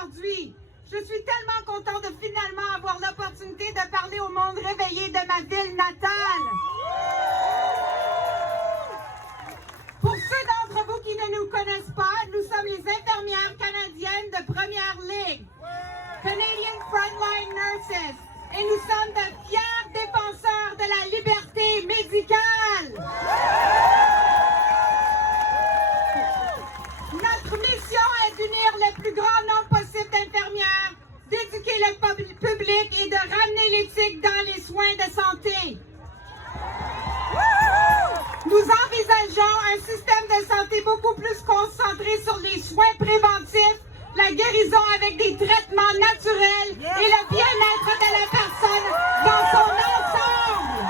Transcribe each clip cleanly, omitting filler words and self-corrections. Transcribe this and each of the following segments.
aujourd'hui. Je suis tellement contente de finalement avoir l'opportunité de parler au monde réveillé de ma ville natale. Pour ceux d'entre vous qui ne nous connaissent pas, nous sommes les infirmières canadiennes de première ligne, Canadian Frontline Nurses, et nous sommes de fiers défenseurs de la liberté médicale. Notre mission est d'unir le plus grand nombre possible d'infirmières, d'éduquer le public et de ramener l'éthique dans les soins de santé. Nous envisageons un système de santé beaucoup plus concentré sur les soins préventifs, la guérison avec des traitements naturels et le bien-être de la personne dans son ensemble.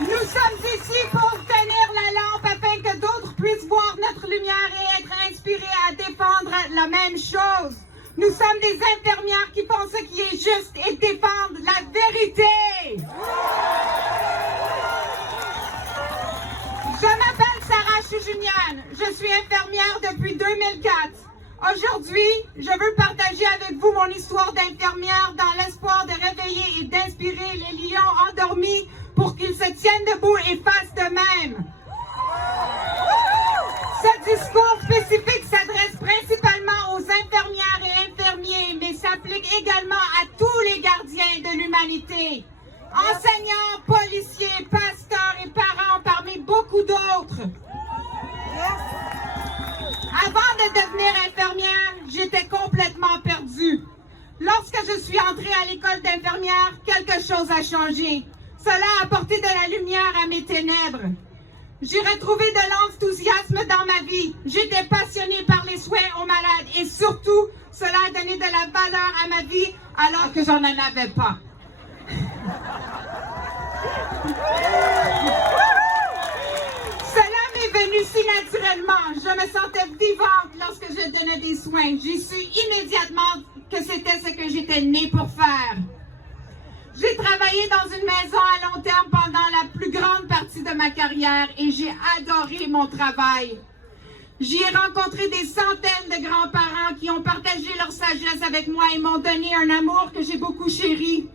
Nous sommes ici pour tenir la lampe afin que d'autres puissent voir notre lumière et être inspirés à défendre la même chose. Nous sommes des infirmières qui font ce qui est juste et défendent la vérité. Je m'appelle Sarah Choujunian. Je suis infirmière depuis 2004. Aujourd'hui, je veux partager avec vous mon histoire d'infirmière dans l'espoir de réveiller et d'inspirer les lions endormis pour qu'ils se tiennent debout et fassent de même. Ce discours spécifique s'adresse principalement aux infirmières et infirmiers, mais s'applique également à tous les gardiens de l'humanité. Enseignants, policiers, pasteurs et parents parmi beaucoup d'autres. Avant de devenir infirmière, j'étais complètement perdue. Lorsque je suis entrée à l'école d'infirmière, quelque chose a changé. Cela a apporté de la lumière à mes ténèbres. J'ai retrouvé de l'enthousiasme dans ma vie. J'étais passionnée par les soins aux malades et surtout, cela a donné de la valeur à ma vie alors que j'en avais pas. Cela m'est venu si naturellement. Je me sentais vivante lorsque je donnais des soins. J'ai su immédiatement que c'était ce que j'étais née pour faire. J'ai travaillé dans une maison à long terme pendant la plus grande partie de ma carrière et j'ai adoré mon travail. J'y ai rencontré des centaines de grands-parents qui ont partagé leur sagesse avec moi et m'ont donné un amour que j'ai beaucoup chéri.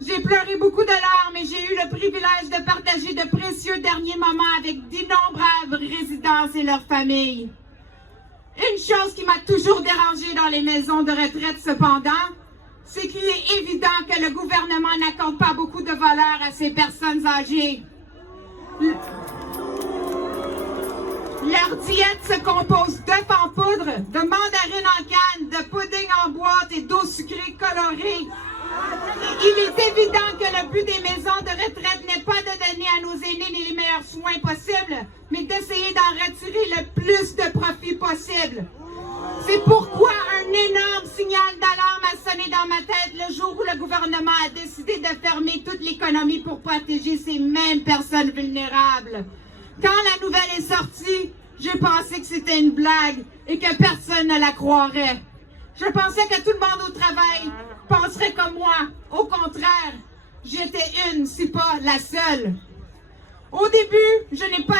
J'ai pleuré beaucoup de larmes et j'ai eu le privilège de partager de précieux derniers moments avec d'innombrables résidents et leurs familles. Une chose qui m'a toujours dérangée dans les maisons de retraite cependant, c'est qu'il est évident que le gouvernement n'accorde pas beaucoup de valeur à ces personnes âgées. Leur diète se compose d'œufs en poudre, de mandarines en canne, de pudding en boîte et d'eau sucrée colorée. Il est évident que le but des maisons de retraite n'est pas de donner à nos aînés les meilleurs soins possibles, mais d'essayer d'en retirer le plus de profit possible. C'est pourquoi un énorme signal d'alarme a sonné dans ma tête le jour où le gouvernement a décidé de fermer toute l'économie pour protéger ces mêmes personnes vulnérables. Quand la nouvelle est sortie, j'ai pensé que c'était une blague et que personne ne la croirait. Je pensais que tout le monde au travail penserait comme moi. Au contraire, j'étais une, si pas la seule. Au début, je n'ai pas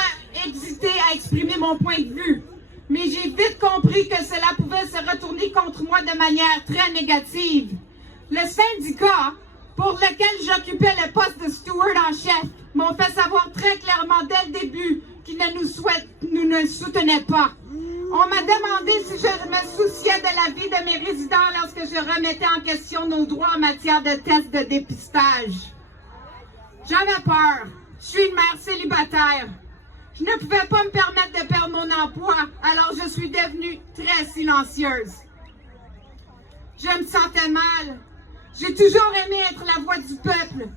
hésité à exprimer mon point de vue. Mais j'ai vite compris que cela pouvait se retourner contre moi de manière très négative. Le syndicat, pour lequel j'occupais le poste de steward en chef, m'ont fait savoir très clairement dès le début qu'ils nous ne soutenaient pas. On m'a demandé si je me souciais de la vie de mes résidents lorsque je remettais en question nos droits en matière de tests de dépistage. J'avais peur. Je suis une mère célibataire. Je ne pouvais pas me permettre de perdre mon emploi, alors je suis devenue très silencieuse. Je me sentais mal. J'ai toujours aimé être la voix du peuple.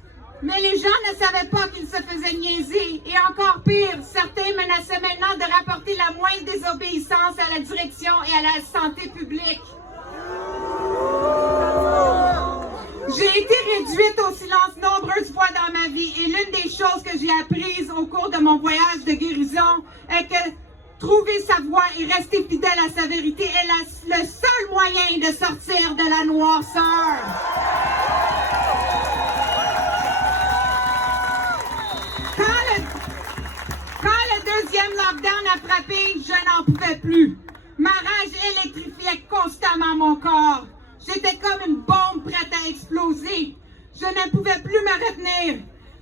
Mais les gens ne savaient pas qu'ils se faisaient niaiser. Et encore pire, certains menaçaient maintenant de rapporter la moindre désobéissance à la direction et à la santé publique. J'ai été réduite au silence nombreuses fois dans ma vie et l'une des choses que j'ai apprises au cours de mon voyage de guérison est que trouver sa voie et rester fidèle à sa vérité est le seul moyen de sortir de la noirceur. Quand le deuxième lockdown a frappé, je n'en pouvais plus. Ma rage électrifiait constamment mon corps. J'étais comme une bombe prête à exploser. Je ne pouvais plus me retenir.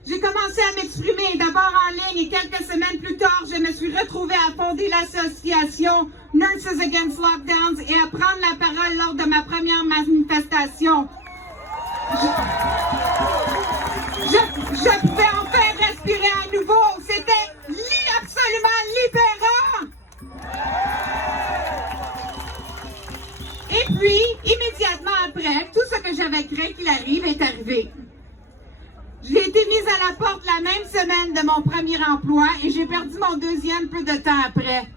J'ai commencé à m'exprimer, d'abord en ligne, et quelques semaines plus tard, je me suis retrouvée à fonder l'association Nurses Against Lockdowns et à prendre la parole lors de ma première manifestation. Je pouvais enfin respirer à nouveau. C'était absolument libérant. Et puis, immédiatement après, tout ce que j'avais craint qu'il arrive est arrivé. J'ai été mise à la porte la même semaine de mon premier emploi et j'ai perdu mon deuxième peu de temps après.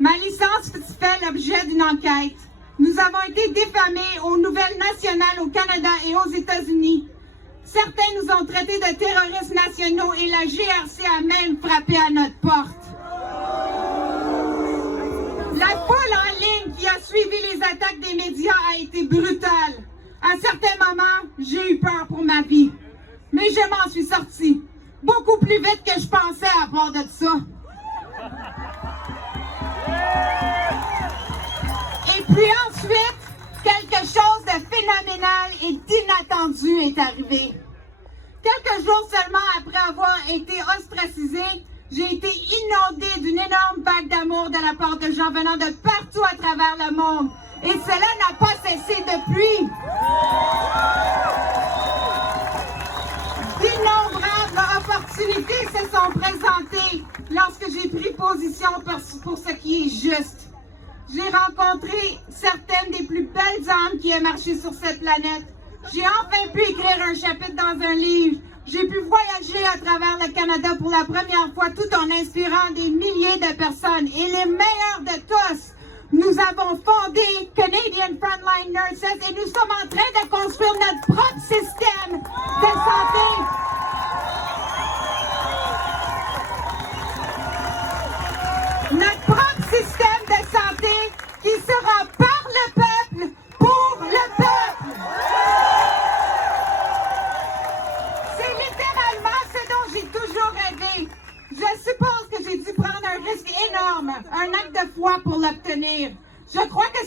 Ma licence fait l'objet d'une enquête. Nous avons été diffamés aux nouvelles nationales au Canada et aux États-Unis. Certains nous ont traités de terroristes nationaux et la GRC a même frappé à notre porte. La foule en ligne qui a suivi les attaques des médias a été brutale. À certains moments, j'ai eu peur pour ma vie. Mais je m'en suis sortie. Beaucoup plus vite que je pensais à part de ça. Et puis ensuite, quelque chose de phénoménal et d'inattendu est arrivé. Quelques jours seulement après avoir été ostracisée, j'ai été inondée d'une énorme vague d'amour de la part de gens venant de partout à travers le monde. Et cela n'a pas cessé depuis. D'innombrables opportunités se sont présentées lorsque j'ai pris position pour ce qui est juste. J'ai rencontré certaines des plus belles âmes qui aient marché sur cette planète. J'ai enfin pu écrire un chapitre dans un livre. J'ai pu voyager à travers le Canada pour la première fois tout en inspirant des milliers de personnes. Et les meilleurs de tous, nous avons fondé Canadian Frontline Nurses et nous sommes en train de construire notre propre système de santé. Notre propre système de santé qui sera par le peuple, pour le peuple. C'est littéralement ce dont j'ai toujours rêvé. Je suppose que j'ai dû prendre un risque énorme, un acte de foi pour l'obtenir. Je crois que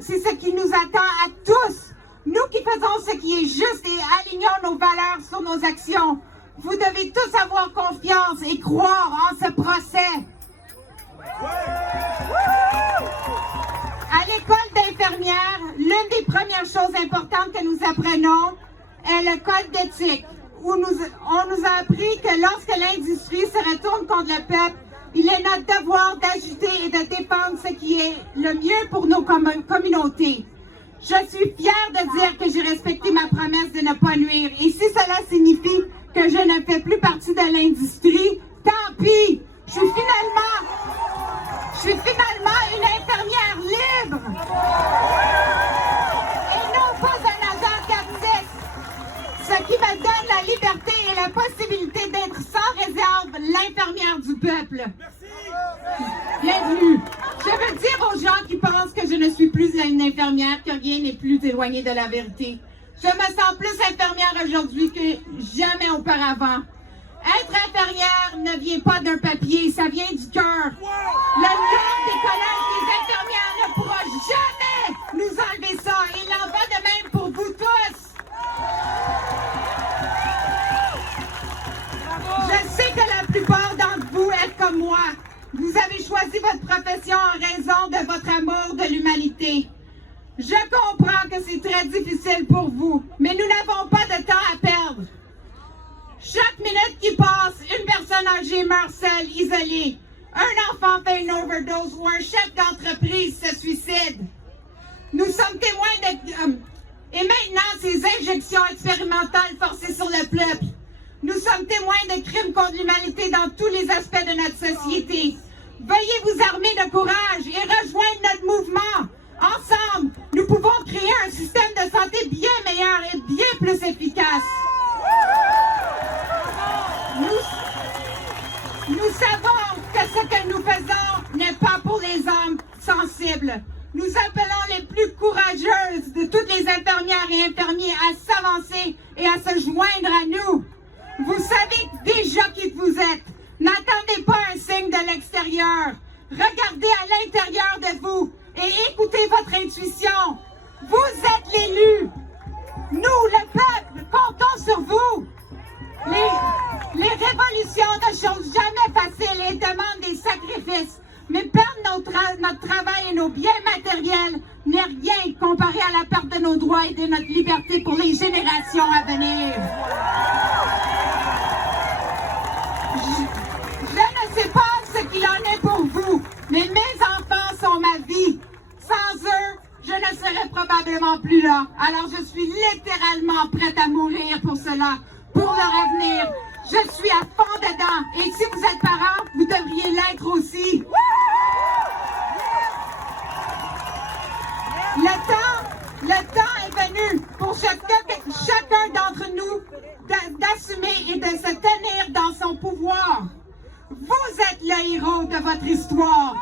c'est ce qui nous attend à tous. Nous qui faisons ce qui est juste et alignons nos valeurs sur nos actions. Vous devez tous avoir confiance et croire en ce procès. À l'école d'infirmière, l'une des premières choses importantes que nous apprenons est le code d'éthique, où on nous a appris que lorsque l'industrie se retourne contre le peuple, il est notre devoir d'agiter et de défendre ce qui est le mieux pour nos communautés. Je suis fière de dire que j'ai respecté ma promesse de ne pas nuire. Et si cela signifie que je ne fais plus partie de l'industrie, tant pis. Je suis finalement une infirmière libre. Et non pas un agent captif. Ce qui me donne la liberté et la possibilité d'être sans réserve l'infirmière du peuple. Bienvenue. Je veux dire aux gens qui pensent que je ne suis plus une infirmière que rien n'est plus éloigné de la vérité. Je me sens plus infirmière aujourd'hui que jamais auparavant. Être infirmière ne vient pas d'un papier, ça vient du cœur. Le nombre des collègues des infirmières ne pourra jamais nous enlever ça. Il en va de même pour vous tous. Je sais que la plupart d'entre vous êtes comme moi. Vous avez choisi votre profession en raison de votre amour de l'humanité. Je comprends que c'est très difficile pour vous, mais nous n'avons pas de temps à perdre. Chaque minute qui passe, une personne âgée meurt seule, isolée. Un enfant fait une overdose ou un chef d'entreprise se suicide. Nous sommes témoins de... et maintenant, ces injections expérimentales forcées sur le peuple. Nous sommes témoins de crimes contre l'humanité dans tous les aspects de notre société. Veuillez vous armer de courage et rejoindre notre mouvement. Ensemble, nous pouvons créer un système de santé bien meilleur et bien plus efficace. Nous savons que ce que nous faisons n'est pas pour les hommes sensibles. Nous appelons les plus courageuses de toutes les infirmières et infirmiers à s'avancer et à se joindre à nous. Vous savez déjà qui vous êtes. N'attendez pas un signe de l'extérieur. regardez à l'intérieur de vous et écoutez votre intuition. Vous êtes l'élu. Nous, le peuple, comptons sur vous. Les révolutions ne sont jamais faciles et demandent des sacrifices. Mais perdre notre travail et nos biens matériels n'est rien comparé à la perte de nos droits et de notre liberté pour les générations à venir. Je ne sais pas ce qu'il en est pour vous, mais mes enfants sont ma vie. Sans eux, je ne serais probablement plus là. Alors je suis littéralement prête à mourir pour cela, pour leur avenir. Je suis à fond dedans. Et si vous êtes parents, vous devriez l'être aussi. Le temps est venu pour chacun d'entre nous d'assumer et de se tenir dans son pouvoir. Vous êtes le héros de votre histoire.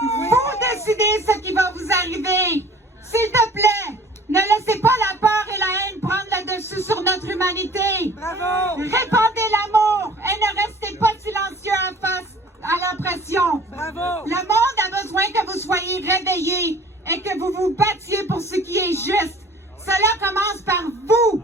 Vous décidez ce qui va vous arriver. S'il te plaît, ne laissez pas la peur et la haine prendre le dessus sur notre humanité. Bravo! Répandez l'amour et ne restez pas silencieux face à l'oppression. Bravo! Le monde a besoin que vous soyez réveillés et que vous vous battiez pour ce qui est juste. Cela commence par vous.